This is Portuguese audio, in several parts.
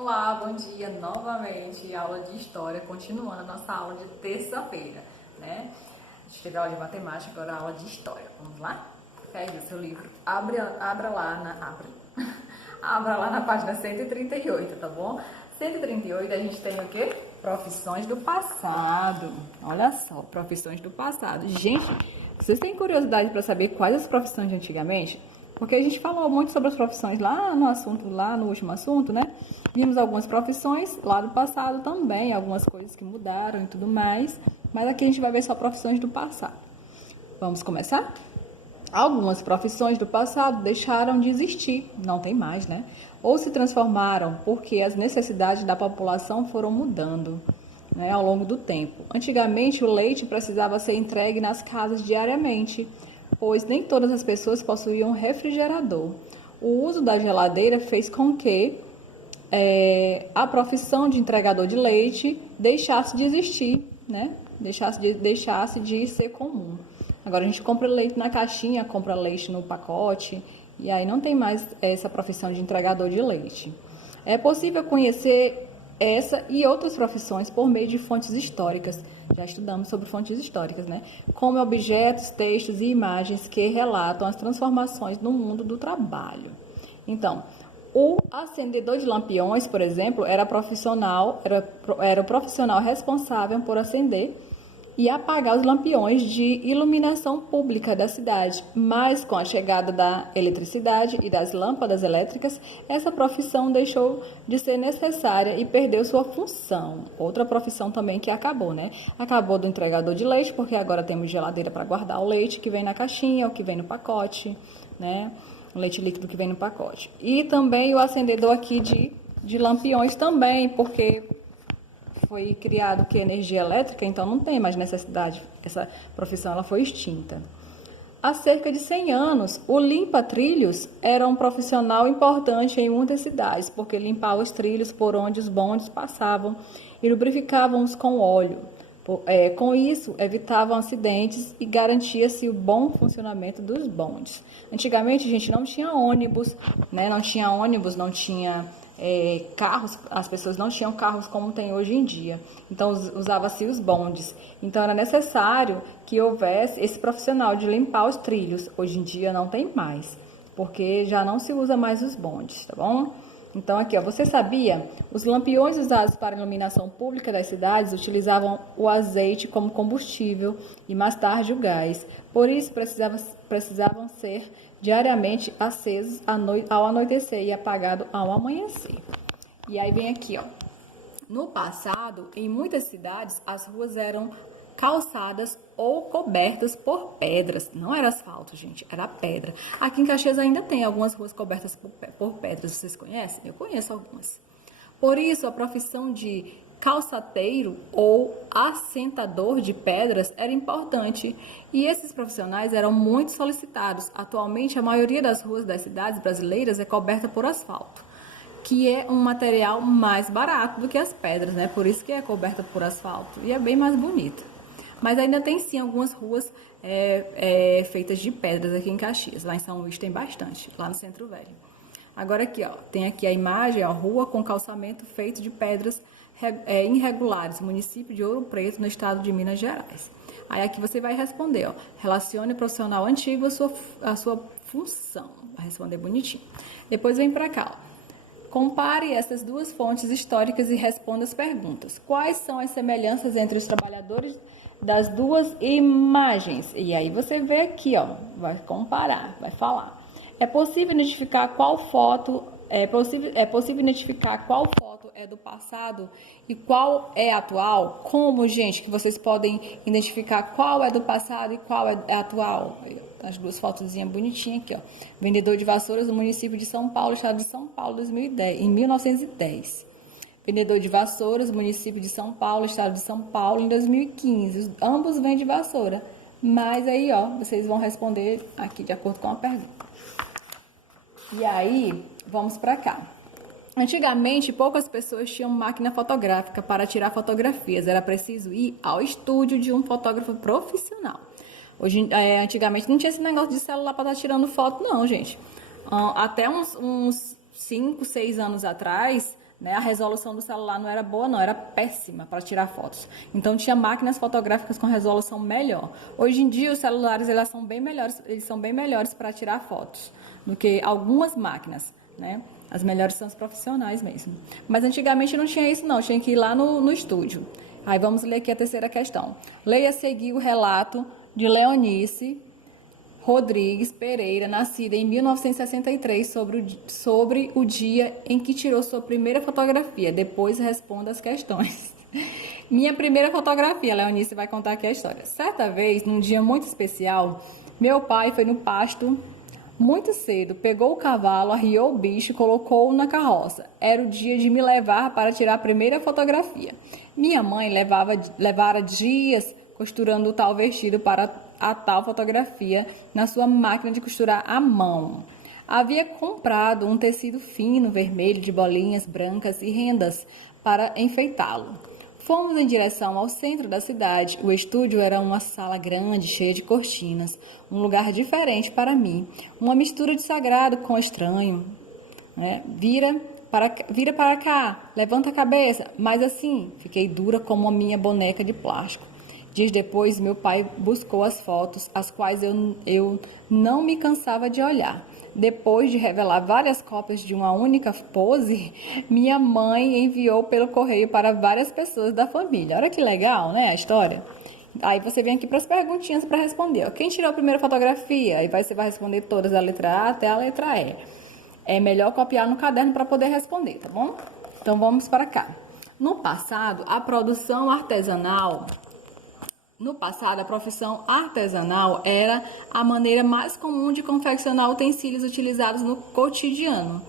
Olá, bom dia novamente. Aula de História, continuando a nossa aula de terça-feira, né? A gente teve aula de matemática, agora a aula de História. Vamos lá? Pegue o seu livro, abra lá na página 138, tá bom? 138 a gente tem o quê? Profissões do passado. Olha só, profissões do passado. Gente, vocês têm curiosidade para saber quais as profissões de antigamente? Porque a gente falou muito sobre as profissões lá no último assunto, né? Vimos algumas profissões lá do passado também, algumas coisas que mudaram e tudo mais. Mas aqui a gente vai ver só profissões do passado. Vamos começar? Algumas profissões do passado deixaram de existir, não tem mais, né? Ou se transformaram porque as necessidades da população foram mudando, né, ao longo do tempo. Antigamente, o leite precisava ser entregue nas casas diariamente, pois nem todas as pessoas possuíam refrigerador. O uso da geladeira fez com que a profissão de entregador de leite deixasse de existir, né? Deixasse de ser comum. Agora a gente compra leite na caixinha, compra leite no pacote, e aí não tem mais essa profissão de entregador de leite. É possível conhecer essa e outras profissões por meio de fontes históricas. Já estudamos sobre fontes históricas, né? Como objetos, textos e imagens que relatam as transformações no mundo do trabalho. Então, o acendedor de lampiões, por exemplo, era o profissional responsável por acender e apagar os lampiões de iluminação pública da cidade. Mas com a chegada da eletricidade e das lâmpadas elétricas, essa profissão deixou de ser necessária e perdeu sua função. Outra profissão também que acabou, né? Acabou do entregador de leite, porque agora temos geladeira para guardar o leite que vem na caixinha, o que vem no pacote, né? O leite líquido que vem no pacote. E também o acendedor aqui de lampiões também, porque foi criado que energia elétrica, então não tem mais necessidade. Essa profissão ela foi extinta. Há cerca de 100 anos, o limpa-trilhos era um profissional importante em muitas cidades, porque limpava os trilhos por onde os bondes passavam e lubrificavam-os com óleo. Com isso, evitavam acidentes e garantia-se o bom funcionamento dos bondes. Antigamente, a gente não tinha ônibus, né? Não tinha carros, as pessoas não tinham carros como tem hoje em dia. Então, usava-se os bondes. Então, era necessário que houvesse esse profissional de limpar os trilhos. Hoje em dia, não tem mais, porque já não se usa mais os bondes, tá bom? Então, aqui, ó, você sabia? Os lampiões usados para a iluminação pública das cidades utilizavam o azeite como combustível e mais tarde o gás. Por isso, precisavam ser diariamente acesos ao anoitecer e apagados ao amanhecer. E aí vem aqui, ó. No passado, em muitas cidades, as ruas eram calçadas ou cobertas por pedras. Não era asfalto, gente, era pedra. Aqui em Caxias ainda tem algumas ruas cobertas por pedras. Vocês conhecem? Eu conheço algumas. Por isso, a profissão de calçateiro ou assentador de pedras era importante e esses profissionais eram muito solicitados. Atualmente, a maioria das ruas das cidades brasileiras é coberta por asfalto, que é um material mais barato do que as pedras, né? Por isso que é coberta por asfalto e é bem mais bonita. Mas ainda tem sim algumas ruas feitas de pedras aqui em Caxias. Lá em São Luís tem bastante, lá no Centro Velho. Agora aqui, ó, tem aqui a imagem, ó, rua com calçamento feito de pedras irregulares, município de Ouro Preto, no estado de Minas Gerais. Aí aqui você vai responder, ó, relacione o profissional antigo à sua função. Vai responder bonitinho. Depois vem para cá, ó. Compare essas duas fontes históricas e responda as perguntas. Quais são as semelhanças entre os trabalhadores das duas imagens? E aí você vê aqui, ó, vai comparar, vai falar. É possível identificar qual foto é do passado e qual é atual? Como, gente, que vocês podem identificar qual é do passado e qual é atual? As duas fotozinhas bonitinhas aqui, ó. Vendedor de vassouras do município de São Paulo, estado de São Paulo, 2010, em 1910. Vendedor de vassouras, município de São Paulo, estado de São Paulo, em 2015. Ambos vendem vassoura. Mas aí, ó, vocês vão responder aqui de acordo com a pergunta. E aí, vamos para cá. Antigamente, poucas pessoas tinham máquina fotográfica para tirar fotografias. Era preciso ir ao estúdio de um fotógrafo profissional. Antigamente não tinha esse negócio de celular para estar tirando foto, não, gente. Até uns 5, 6 anos atrás, né? A resolução do celular não era boa, não, era péssima para tirar fotos. Então tinha máquinas fotográficas com resolução melhor. Hoje em dia os celulares eles são bem melhores para tirar fotos do que algumas máquinas, né? As melhores são as profissionais mesmo. Mas antigamente não tinha isso não, tinha que ir lá no estúdio. Aí vamos ler aqui a terceira questão. Leia a seguir o relato de Leonice Rodrigues Pereira, nascida em 1963, sobre o dia em que tirou sua primeira fotografia. Depois responda as questões. Minha primeira fotografia, Leonice vai contar aqui a história. Certa vez, num dia muito especial, meu pai foi no pasto muito cedo, pegou o cavalo, arriou o bicho e colocou-o na carroça. Era o dia de me levar para tirar a primeira fotografia. Minha mãe levara dias costurando o tal vestido para a tal fotografia na sua máquina de costurar à mão. Havia comprado um tecido fino, vermelho, de bolinhas brancas e rendas para enfeitá-lo. Fomos em direção ao centro da cidade. O estúdio era uma sala grande, cheia de cortinas, um lugar diferente para mim, uma mistura de sagrado com estranho. Né? Vira para cá, levanta a cabeça, mas assim, fiquei dura como a minha boneca de plástico. Dias depois, meu pai buscou as fotos, as quais eu não me cansava de olhar. Depois de revelar várias cópias de uma única pose, minha mãe enviou pelo correio para várias pessoas da família. Olha que legal, né, a história? Aí você vem aqui para as perguntinhas para responder. Quem tirou a primeira fotografia? Aí você vai responder todas, da letra A até a letra E. É melhor copiar no caderno para poder responder, tá bom? Então vamos para cá. No passado, a profissão artesanal era a maneira mais comum de confeccionar utensílios utilizados no cotidiano,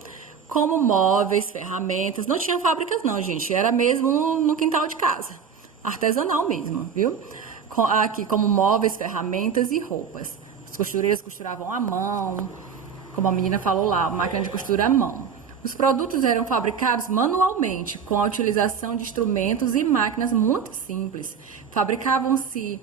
como móveis, ferramentas. Não tinha fábricas não, gente, era mesmo no quintal de casa, artesanal mesmo, viu? Aqui como móveis, ferramentas e roupas. As costureiras costuravam à mão, como a menina falou lá, máquina de costura à mão. Os produtos eram fabricados manualmente, com a utilização de instrumentos e máquinas muito simples. Fabricavam-se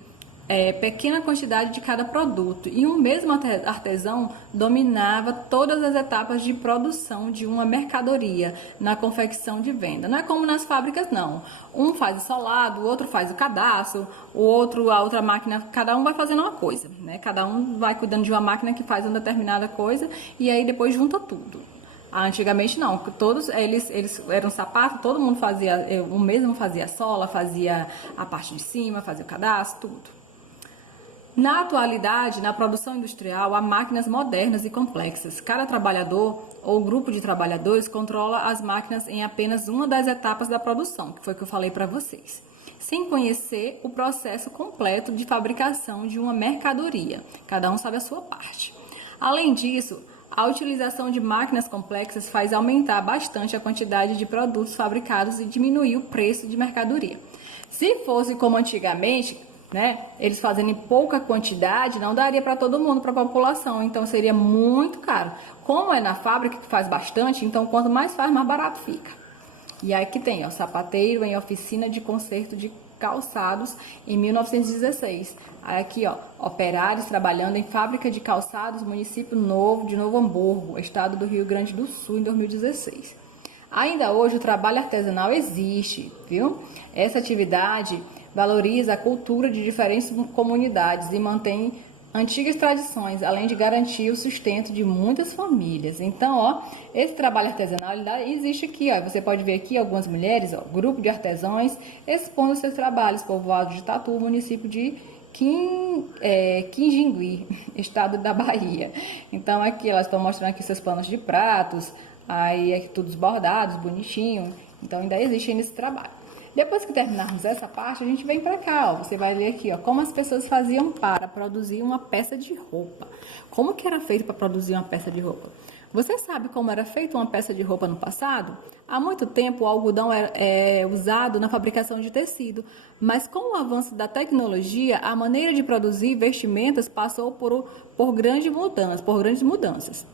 pequena quantidade de cada produto e um mesmo artesão dominava todas as etapas de produção de uma mercadoria na confecção de venda. Não é como nas fábricas, não. Um faz o solado, o outro faz o cadastro, a outra máquina, cada um vai fazendo uma coisa, né? Cada um vai cuidando de uma máquina que faz uma determinada coisa e aí depois junta tudo. Antigamente não, todos eles eram sapatos, todo mundo fazia, o mesmo fazia a sola, fazia a parte de cima, fazia o cadastro, tudo. Na atualidade, na produção industrial, há máquinas modernas e complexas. Cada trabalhador ou grupo de trabalhadores controla as máquinas em apenas uma das etapas da produção, que foi o que eu falei para vocês, sem conhecer o processo completo de fabricação de uma mercadoria. Cada um sabe a sua parte. Além disso, a utilização de máquinas complexas faz aumentar bastante a quantidade de produtos fabricados e diminuir o preço de mercadoria. Se fosse como antigamente, né, eles fazendo em pouca quantidade, não daria para todo mundo, para a população, então seria muito caro. Como é na fábrica que faz bastante, então quanto mais faz, mais barato fica. E aí que tem, sapateiro em oficina de conserto de calçados em 1916. Aí aqui, operários trabalhando em fábrica de calçados, município de Novo Hamburgo, estado do Rio Grande do Sul, em 2016. Ainda hoje o trabalho artesanal existe, viu? Essa atividade valoriza a cultura de diferentes comunidades e mantém antigas tradições, além de garantir o sustento de muitas famílias. Então, esse trabalho artesanal existe aqui, Você pode ver aqui algumas mulheres, grupo de artesãos expondo seus trabalhos, povoado de Tatu, município de Quinjingui, estado da Bahia. Então, aqui elas estão mostrando aqui seus panos de pratos, aí aqui todos bordados, bonitinho. Então, ainda existe esse trabalho. Depois que terminarmos essa parte, a gente vem para cá, Você vai ler aqui, como as pessoas faziam para produzir uma peça de roupa. Como que era feito para produzir uma peça de roupa? Você sabe como era feita uma peça de roupa no passado? Há muito tempo o algodão era usado na fabricação de tecido, mas com o avanço da tecnologia, a maneira de produzir vestimentas passou por grandes mudanças.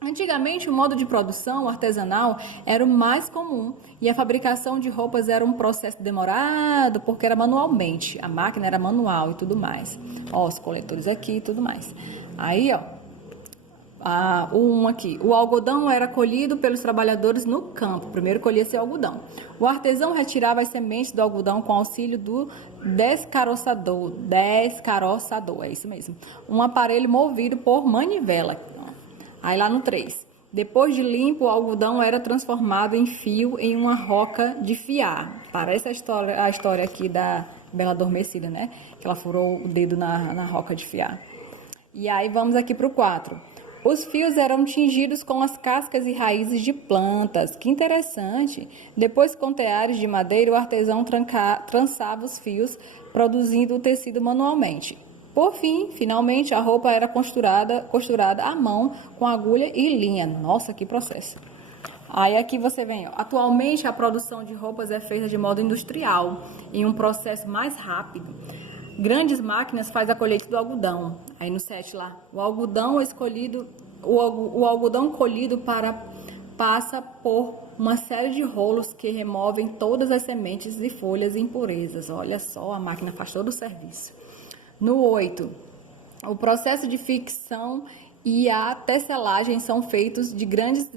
Antigamente, o modo de produção artesanal era o mais comum e a fabricação de roupas era um processo demorado porque era manualmente, a máquina era manual e tudo mais. Os coletores aqui e tudo mais. Aí, Aqui. O algodão era colhido pelos trabalhadores no campo. Primeiro colhia-se o algodão. O artesão retirava as sementes do algodão com auxílio do descaroçador. Descaroçador, é isso mesmo. Um aparelho movido por manivela. Aí lá no 3. Depois de limpo, o algodão era transformado em fio em uma roca de fiar. Parece a história aqui da Bela Adormecida, né? Que ela furou o dedo na roca de fiar. E aí vamos aqui para o 4. Os fios eram tingidos com as cascas e raízes de plantas. Que interessante! Depois, com teares de madeira, o artesão trançava os fios, produzindo o tecido manualmente. Por fim, finalmente, a roupa era costurada à mão com agulha e linha. Nossa, que processo! Aí aqui você vem, ó. Atualmente a produção de roupas é feita de modo industrial, em um processo mais rápido. Grandes máquinas fazem a colheita do algodão. Aí no 7 lá, o algodão colhido passa por uma série de rolos que removem todas as sementes e folhas e impurezas. Olha só, a máquina faz todo o serviço. No 8, o processo de ficção e a tecelagem são feitos em grandes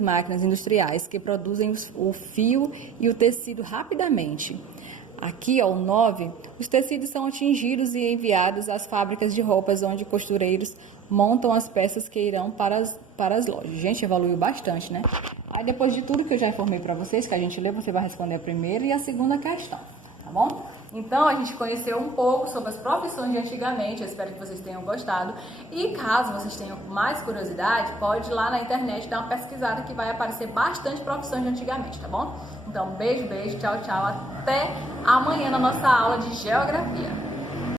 máquinas industriais que produzem o fio e o tecido rapidamente. Aqui, ó, o 9, os tecidos são tingidos e enviados às fábricas de roupas, onde costureiros montam as peças que irão para as lojas. Gente, evoluiu bastante, né? Aí, depois de tudo que eu já informei para vocês, que a gente leu, você vai responder a primeira e a segunda questão, tá bom? Então, a gente conheceu um pouco sobre as profissões de antigamente, eu espero que vocês tenham gostado. E caso vocês tenham mais curiosidade, pode ir lá na internet dar uma pesquisada que vai aparecer bastante profissões de antigamente, tá bom? Então, beijo, tchau, tchau, até amanhã na nossa aula de Geografia.